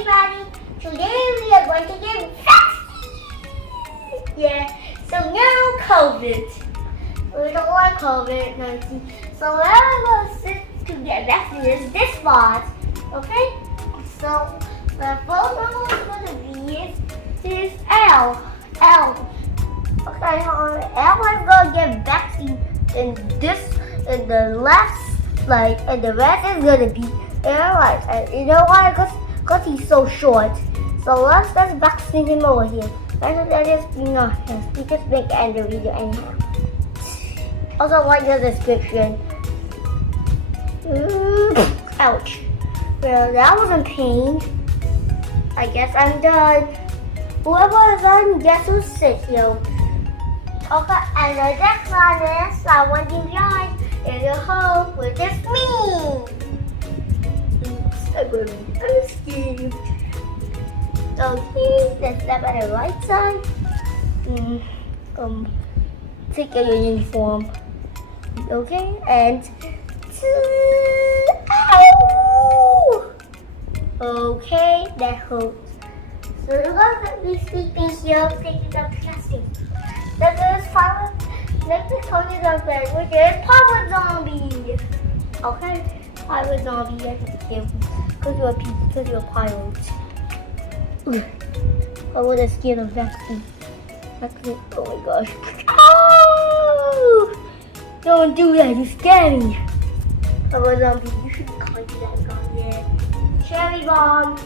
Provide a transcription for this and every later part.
everybody! Today we are going to get vaccine! Yeah, so now COVID. We don't like COVID-19. So where I'm going to sit to get vaccine is this spot. Okay? So the phone number is going to be is L. Okay, L is going to get vaccine in the left leg, and the rest is going to be in the right. And you know why? Because he's so short. So let's vaccine him over here. Let's just we just make end the video anyhow. Also like the description. Ouch. Well, that wasn't pain. I guess I'm done. Whoever is done, guess who's sick, yo. Okay, and the next one is I want you guys in the home with this me. I'm scared. Okay, let's step at the right side. Take your uniform. Okay, and ow! Okay, that hurts. So you're going to be sleeping here, taking the plastic. Next is target which is Power Zombie. Okay, Power Zombie, you have to be careful because you're a pirate. I would have scared of vaccine. Oh my gosh. Oh! Don't do that, you scare me. Power Zombie, you should call that gun, yeah. Cherry bomb.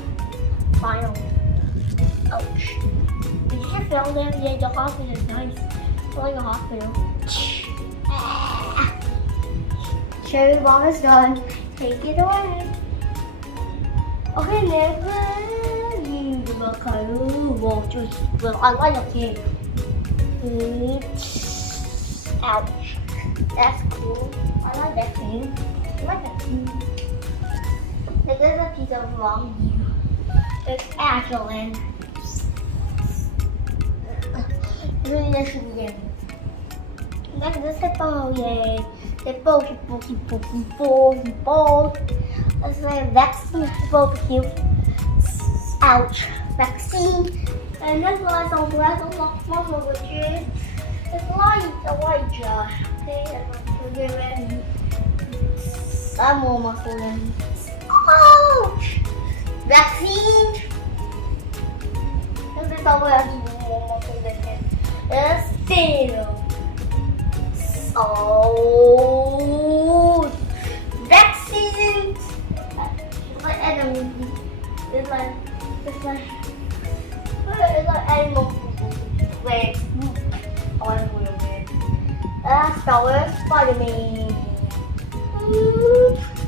Final. Ouch. Did you just feel there? Yeah, the hospital is nice. It's like a hospital. Cherry bomb is done. Take it away. Okay, next. Well, I like a kid. Ouch. That's cool. I like that thing. I like that thing. This is a piece of wrong view. It's excellent. Really should be in. That's the hippo, yay. Hippo. Let's say vaccine hippo here. Ouch. Vaccine. And that's why some black muscle which is Elijah. Okay, I'm going to get ready. Some more muscle then. Ouch! Vaccine. This is how I do more muscle than him. Still. So vaccines. It's like enemy. It's like animal food. Wait. I want to put it in. Spider-Man.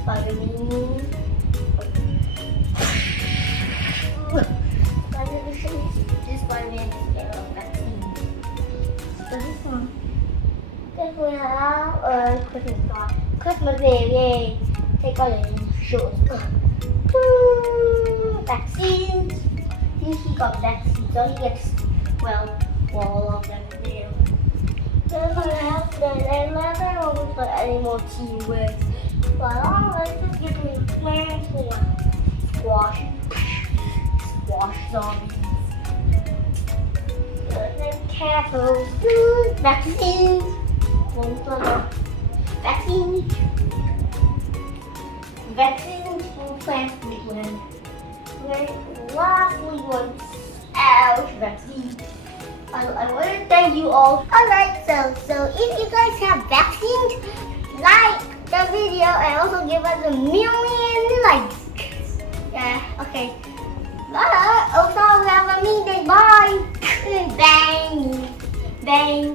Spider-Man. This Spider-Man is getting a vaccine. So this one. Then we have Christmas card. Christmas Day, yay. Take all the shorts. Vaccines. He got vaccine, so he gets, well, all of them there. Then we have the 11 almost like animal team with, but let's just give me plans for squash zombies. Then castles, vaccines, vaccines for plants when lastly one ouch vaccine. I want to thank you all. Alright, so if you guys have vaccines, like the video and also give us a million likes. Yeah, okay. Bye. Also we have a meeting. Bye. Bang. Bang.